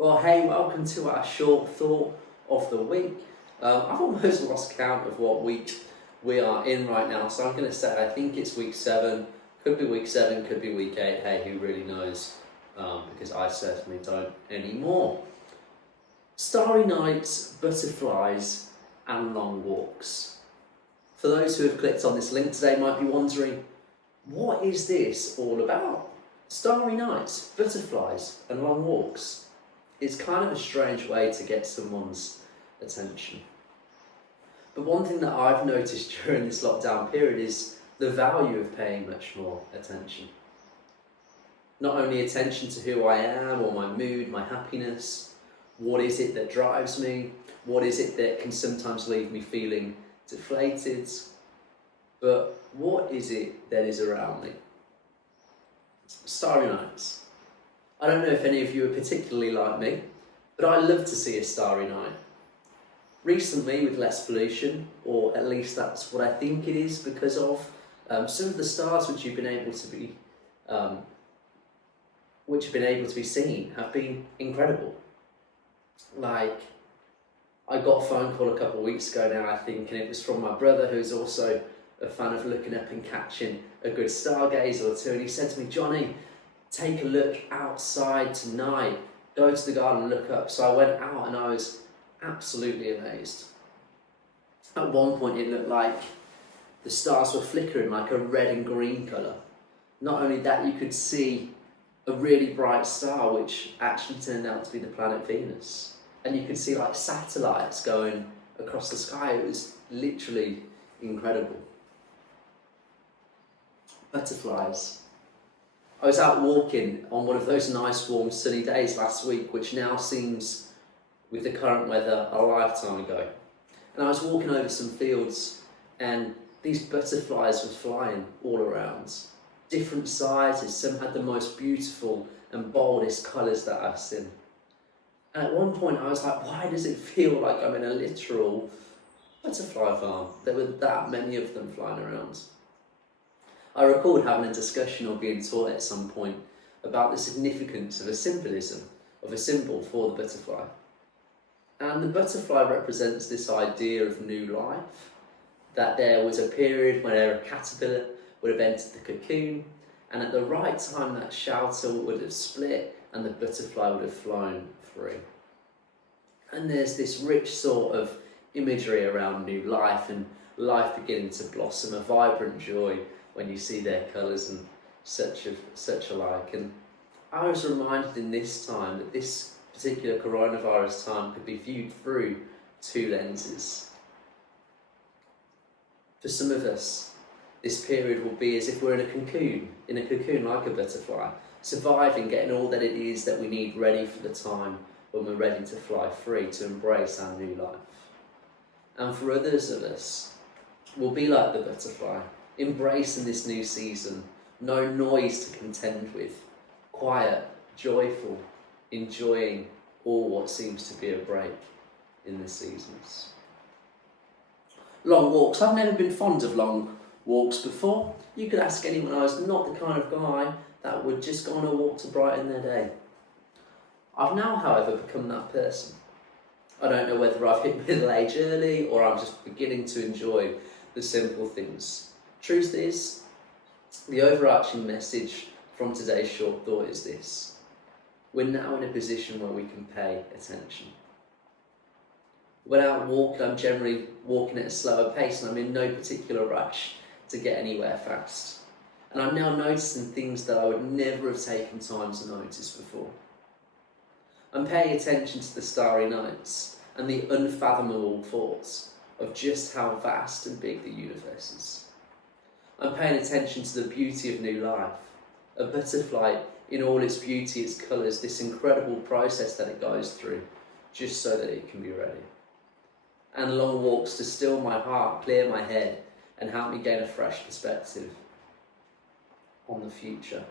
Well, hey, welcome to our short thought of the week. I've almost lost count of what week we are in right now, so I'm going to say I think it's week 7. Could be week 7, could be week 8. Hey, who really knows? Because I certainly don't anymore. Starry nights, butterflies, and long walks. For those who have clicked on this link today might be wondering, what is this all about? Starry nights, butterflies, and long walks. It's kind of a strange way to get someone's attention. But one thing that I've noticed during this lockdown period is the value of paying much more attention. Not only attention to who I am or my mood, my happiness, what is it that drives me, what is it that can sometimes leave me feeling deflated, but what is it that is around me? Starry nights. I don't know if any of you are particularly like me, but I love to see a starry night. Recently, with less pollution, or at least that's what I think it is because of some of the stars which have been able to be seen have been incredible. Like, I got a phone call a couple of weeks ago now, I think, and it was from my brother, who's also a fan of looking up and catching a good stargaze or two, and he said to me, "Johnny, take a look outside tonight, go to the garden and look up." So I went out and I was absolutely amazed. At one point it looked like the stars were flickering like a red and green colour. Not only that, you could see a really bright star which actually turned out to be the planet Venus. And you could see like satellites going across the sky. It was literally incredible. Butterflies. I was out walking on one of those nice warm sunny days last week, which now seems, with the current weather, a lifetime ago. And I was walking over some fields and these butterflies were flying all around. Different sizes, some had the most beautiful and boldest colours that I've seen. And at one point I was like, why does it feel like I'm in a literal butterfly farm? There were that many of them flying around. I recalled having a discussion or being taught at some point about the significance of a symbolism, of a symbol for the butterfly. And the butterfly represents this idea of new life, that there was a period where a caterpillar would have entered the cocoon, and at the right time that shelter would have split and the butterfly would have flown free. And there's this rich sort of imagery around new life and life beginning to blossom, a vibrant joy when you see their colours and such alike. And I was reminded in this time that this particular coronavirus time could be viewed through 2 lenses. For some of us, this period will be as if we're in a cocoon like a butterfly, surviving, getting all that it is that we need ready for the time when we're ready to fly free, to embrace our new life. And for others of us, we'll be like the butterfly, embracing this new season, no noise to contend with, quiet, joyful, enjoying all what seems to be a break in the seasons. Long walks. I've never been fond of long walks before. You could ask anyone, I was not the kind of guy that would just go on a walk to brighten their day. I've now, however, become that person. I don't know whether I've hit middle age early or I'm just beginning to enjoy the simple things. Truth is, the overarching message from today's short thought is this: we're now in a position where we can pay attention. When out walking, I'm generally walking at a slower pace and I'm in no particular rush to get anywhere fast. And I'm now noticing things that I would never have taken time to notice before. I'm paying attention to the starry nights and the unfathomable thoughts of just how vast and big the universe is. I'm paying attention to the beauty of new life, a butterfly in all its beauty, its colours, this incredible process that it goes through just so that it can be ready. And long walks to still my heart, clear my head, and help me gain a fresh perspective on the future.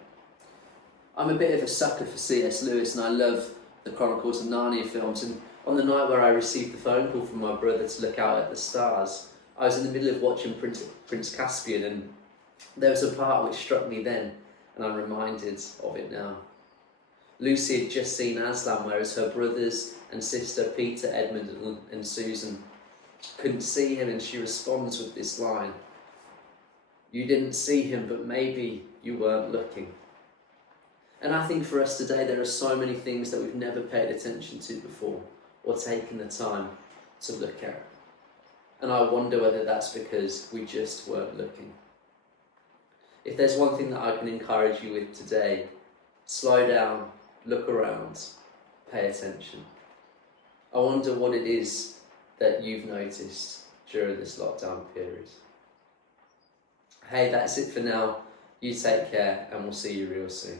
I'm a bit of a sucker for C.S. Lewis and I love the Chronicles of Narnia films, and on the night where I received the phone call from my brother to look out at the stars, I was in the middle of watching Prince Caspian, and there was a part which struck me then, and I'm reminded of it now. Lucy had just seen Aslan, whereas her brothers and sister Peter, Edmund and Susan couldn't see him, and she responds with this line: "You didn't see him, but maybe you weren't looking." And I think for us today, there are so many things that we've never paid attention to before or taken the time to look at. And I wonder whether that's because we just weren't looking. If there's one thing that I can encourage you with today, slow down, look around, pay attention. I wonder what it is that you've noticed during this lockdown period. Hey, that's it for now. You take care, and we'll see you real soon.